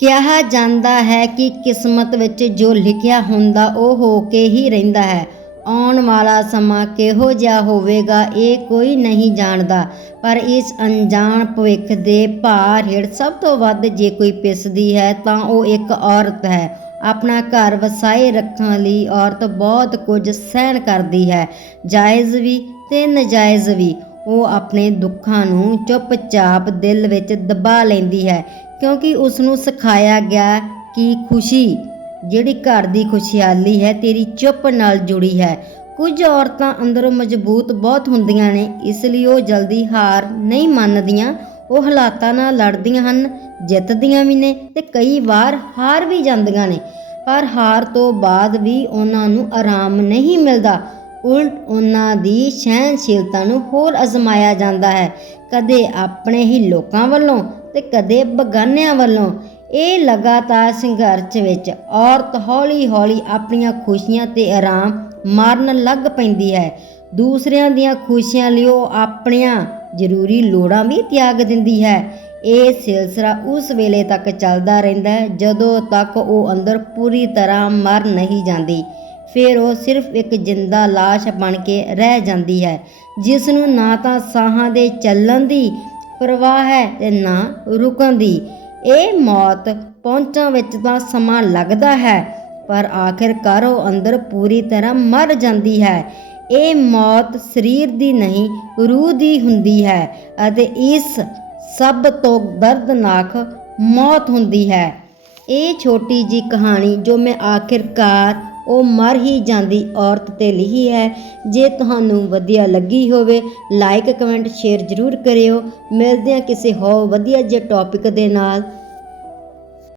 ਕਿਹਾ ਜਾਂਦਾ ਹੈ ਕਿ ਕਿਸਮਤ ਵਿੱਚ ਜੋ ਲਿਖਿਆ ਹੁੰਦਾ ਉਹ ਹੋ ਕੇ ਹੀ ਰਹਿੰਦਾ ਹੈ। ਆਉਣ ਵਾਲਾ ਸਮਾਂ ਕਿਹੋ ਜਿਹਾ ਹੋਵੇਗਾ ਇਹ ਕੋਈ ਨਹੀਂ ਜਾਣਦਾ। ਪਰ ਇਸ ਅਣਜਾਣ ਭਵਿੱਖ ਦੇ ਭਾਰ ਹੇਠ ਸਭ ਤੋਂ ਵੱਧ ਜੇ ਕੋਈ ਪਿਸਦੀ ਹੈ ਤਾਂ ਉਹ ਇੱਕ ਔਰਤ ਹੈ। ਆਪਣਾ ਘਰ ਵਸਾਏ ਰੱਖਣ ਲਈ ਔਰਤ ਬਹੁਤ ਕੁਝ ਸਹਿਣ ਕਰਦੀ ਹੈ। ਜਾਇਜ਼ ਵੀ ਤੇ ਨਜਾਇਜ਼ ਵੀ। ਉਹ ਆਪਣੇ ਦੁੱਖਾਂ ਨੂੰ ਚੁੱਪਚਾਪ ਦਿਲ ਵਿੱਚ ਦਬਾ ਲੈਂਦੀ ਹੈ, ਕਿਉਂਕਿ ਉਸ ਨੂੰ ਸਿਖਾਇਆ ਗਿਆ ਕਿ ਖੁਸ਼ੀ, ਜਿਹੜੀ ਘਰ ਦੀ ਖੁਸ਼ਹਾਲੀ ਹੈ, ਤੇਰੀ ਚੁੱਪ ਨਾਲ ਜੁੜੀ ਹੈ। ਕੁਝ ਔਰਤਾਂ ਅੰਦਰੋਂ ਮਜ਼ਬੂਤ ਬਹੁਤ ਹੁੰਦੀਆਂ ਨੇ, ਇਸ ਲਈ ਉਹ ਜਲਦੀ ਹਾਰ ਨਹੀਂ ਮੰਨਦੀਆਂ। ਉਹ ਹਾਲਾਤਾਂ ਨਾਲ ਲੜਦੀਆਂ ਹਨ, ਜਿੱਤਦੀਆਂ ਵੀ ਨੇ ਤੇ ਕਈ ਵਾਰ ਹਾਰ ਵੀ ਜਾਂਦੀਆਂ ਨੇ। ਪਰ ਹਾਰ ਤੋਂ ਬਾਅਦ ਵੀ ਉਹਨਾਂ ਨੂੰ ਆਰਾਮ ਨਹੀਂ ਮਿਲਦਾ। ਉਲਟ ਉਹਨਾਂ ਦੀ ਸਹਿਣਸ਼ੀਲਤਾ ਨੂੰ ਹੋਰ ਅਜ਼ਮਾਇਆ ਜਾਂਦਾ ਹੈ। ਕਦੇ ਆਪਣੇ ਹੀ ਲੋਕਾਂ ਵੱਲੋਂ ਤੇ ਕਦੇ ਬਗਾਨਿਆਂ ਵੱਲੋਂ ਇਹ ਲਗਾਤਾਰ ਸੰਘਰਸ਼ ਵਿੱਚ ਔਰਤ ਹੌਲੀ-ਹੌਲੀ ਆਪਣੀਆਂ ਖੁਸ਼ੀਆਂ ਤੇ ਆਰਾਮ ਮਾਰਨ ਲੱਗ ਪੈਂਦੀ ਹੈ। ਦੂਸਰਿਆਂ ਦੀਆਂ ਖੁਸ਼ੀਆਂ ਲਈ ਉਹ ਆਪਣੀਆਂ ਜ਼ਰੂਰੀ ਲੋੜਾਂ ਵੀ ਤਿਆਗ ਦਿੰਦੀ ਹੈ। ਇਹ ਸਿਲਸਿਲਾ ਉਸ ਵੇਲੇ ਤੱਕ ਚੱਲਦਾ ਰਹਿੰਦਾ ਹੈ ਜਦੋਂ ਤੱਕ ਉਹ ਅੰਦਰ ਪੂਰੀ ਤਰ੍ਹਾਂ ਮਰ ਨਹੀਂ ਜਾਂਦੀ। ਫਿਰ ਉਹ ਸਿਰਫ ਇੱਕ ਜਿੰਦਾ ਲਾਸ਼ ਬਣ ਕੇ ਰਹਿ ਜਾਂਦੀ ਹੈ ਜਿਸ ਨੂੰ ਨਾ ਤਾਂ ਸਾਹਾਂ ਦੇ ਚੱਲਣ ਦੀ ਪਰਵਾਹ ਹੈ ਤੇ ਨਾ ਰੁਕਣ ਦੀ। ਇਹ ਮੌਤ ਪਹੁੰਚਣ ਵਿੱਚ ਤਾਂ ਸਮਾਂ ਲੱਗਦਾ ਹੈ, ਪਰ ਆਖਿਰਕਾਰ ਉਹ ਅੰਦਰ ਪੂਰੀ ਤਰ੍ਹਾਂ ਮਰ ਜਾਂਦੀ ਹੈ। ਇਹ ਮੌਤ ਸਰੀਰ ਦੀ ਨਹੀਂ, ਰੂਹ ਦੀ ਹੁੰਦੀ ਹੈ ਅਤੇ ਇਸ ਸਭ ਤੋਂ ਦਰਦਨਾਕ ਮੌਤ ਹੁੰਦੀ ਹੈ। ਇਹ ਛੋਟੀ ਜੀ ਕਹਾਣੀ ਜੋ ਮੈਂ ਆਖਿਰਕਾਰ ਉਹ ਮਰ ਹੀ ਜਾਂਦੀ ਔਰਤ ਤੇ ਲਿਖੀ ਹੈ, ਜੇ ਤੁਹਾਨੂੰ ਵਧੀਆ ਲੱਗੀ ਹੋਵੇ ਲਾਈਕ ਕਮੈਂਟ ਸ਼ੇਅਰ ਜ਼ਰੂਰ ਕਰਿਓ। ਮਿਲਦੇ ਹਾਂ ਕਿਸੇ ਹੋਰ ਵਧੀਆ ਜਿਹੇ ਟੌਪਿਕ ਦੇ ਨਾਲ।